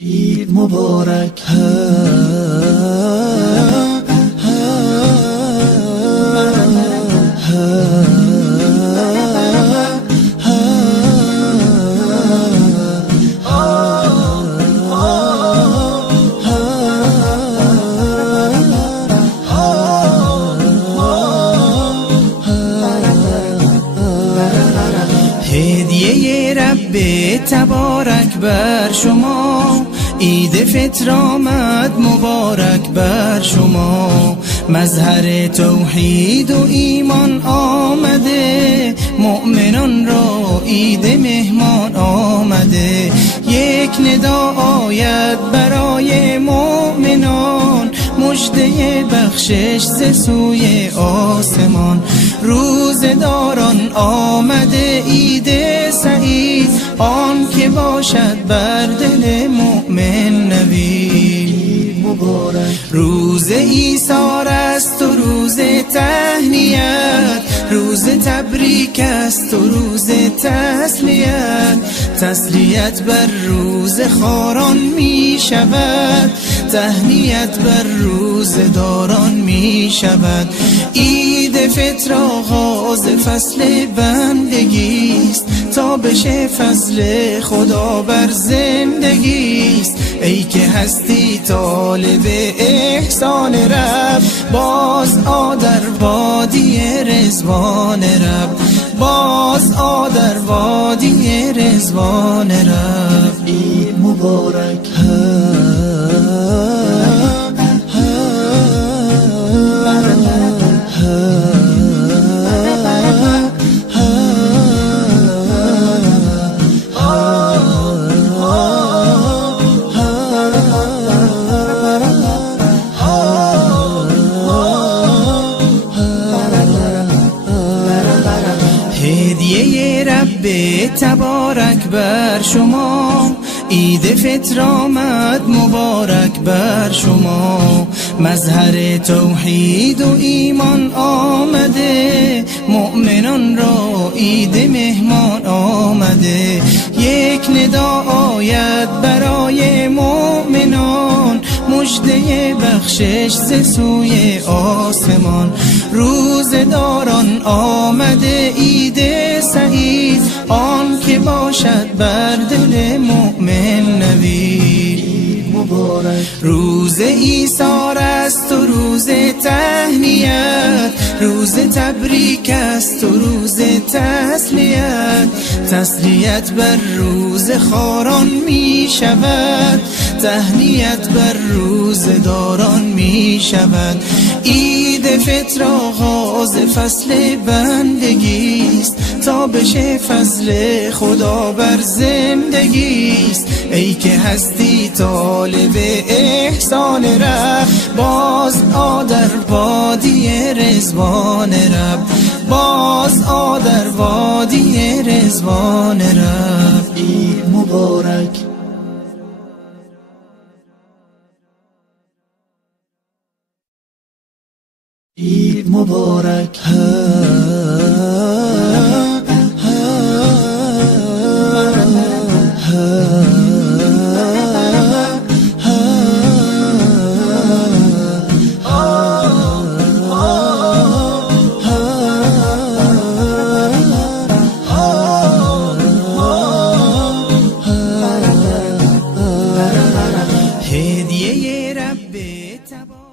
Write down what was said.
عید مبارک. هدیه رب تبارک بر شما، عید فطر آمد مبارک بر شما. مظهر توحید و ایمان آمده، مؤمنان را عید مهمان آمده. یک ندا آید برای مؤمنان، مژده بخشش ز سوی آسمان. روزداران آمده عید سعید، آن که باشد بر دل مؤمن نوید مبارک. روز ایثار است و روز تهنیت، روز تبریک است و روز تسلیت. تسلیت بر روز خاران می شود، تهنیت بر روز داران می شود. عید فطر آغاز فصل بندگیست، تا بشه فضل خدا بر زندگیست. ای که هستی طالب احسان رب، باز آ در وادی رضوان رب، باز آ در وادی رضوان رب. عید مبارک. هدیه رب تبارک بر شما، عید فطر آمد مبارک بر شما. مظهر توحید و ایمان آمده، مؤمنان را عید مهمان آمده. یک ندا آید برای مؤمنان، مژده بخشش ز سوی آسمان. روزداران آمده عید سعید، آن که باشد بر دل مؤمن نوید مبارک. روز ایثار است و روز تهنیت، روز تبریک است و روز تسلیت. تسلیت بر روز خاران می شود، تهنیت بر روز داران می شود. عید فطر آغاز فصل بندگیست، تا بشه فضل خدا بر زندگیست. ای که هستی طالب احسان رب، باز آ در وادی رضوان رب، باز آ در وادی رضوان رب. عید مبارک. عید مبارک. هدیه رب تبارک